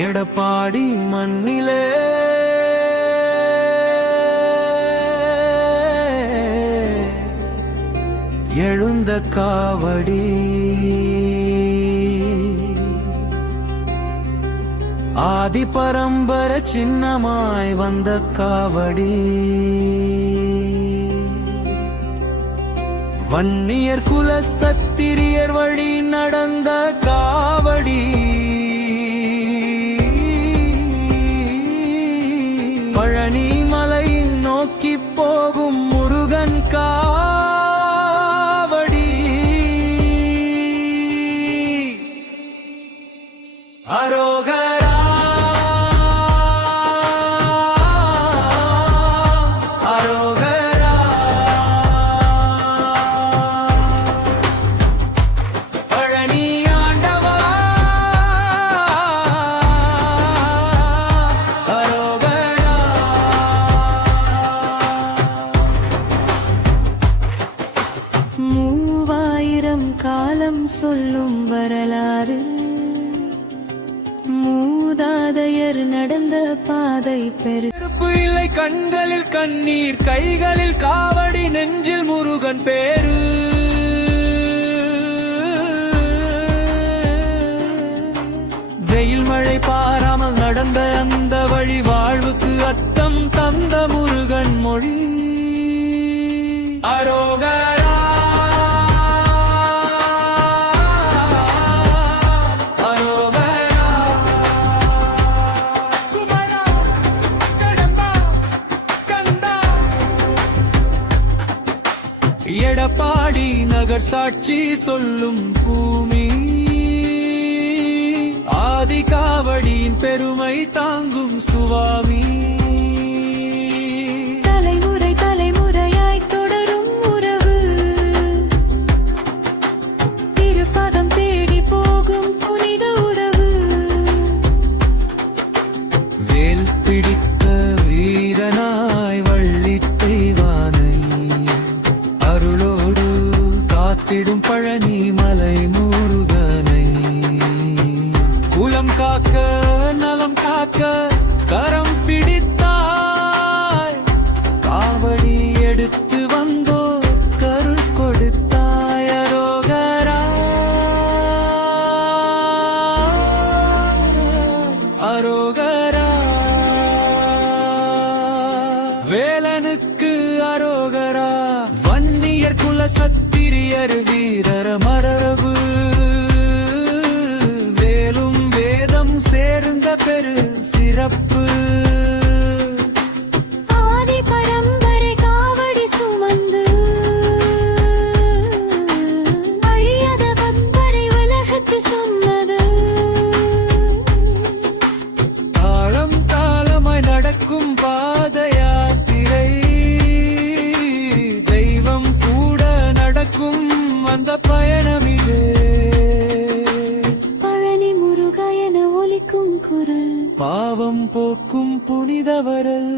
எடப்பாடி மண்ணிலே எழுந்த காவடி ஆதி பரம்பர சின்னமாய் வந்த காவடி வன்னியர் குல சத்திரியர் வழி நடந்த காவடி பழனி மலை நோக்கி போகும் முருகன் காவடி அரோகரா அரோகரா பழனி ஆண்டவா அரோகரா மூவாயிரம் காலம் சொல்லும் வரலாறு மூதாதையர் நடந்த பாதை பெருப்பு இல்லை கண்களில் கண்ணீர் கைகளில் காவடி நெஞ்சில் முருகன் பேரு வெயில் மழை பாராமல் நடந்த அந்த வழி வாழ்வுக்கு அர்த்தம் தந்த முருகன் மொழி அரோகரா எடப்பாடி நகர் சாட்சி சொல்லும் பூமி ஆதி காவடியின் பெருமை தாங்கும் சுவாமி தலைமுறை தலைமுறையாய் தொடரும் உறவு திருப்பதம் தேடி போகும் புனித உறவு வேல் பிடித்த வீரனாய் வள்ளி தெய்வானை அருளோடு காத்திடும் பழனி மலை முருகனை குலம் காக்க நலம் காக்க கரம் பிடித்தாய் காவடி எடுத்து வந்தோ கருள் கொடுத்தாய் அரோகரா அரோகரா வேலனுக்கு அரோகரா வன்னியர் குல சத்திரியர் வீரர மரபு வேலும் வேதம் சேர்ந்த பெரு சிறப்பு ஆதி பரம்பரை காவடி சுமந்து அழியாத பம்பரை உலகத்து சொன்னது தாளம் தாளமாய் நடக்கும் பாத யாத்திரை தெய்வம் கூட நடக்கும் அந்த பயணம் இது பழனி முருகா என ஒலிக்கும் குரல் பாவம் போக்கும் புனித வரல்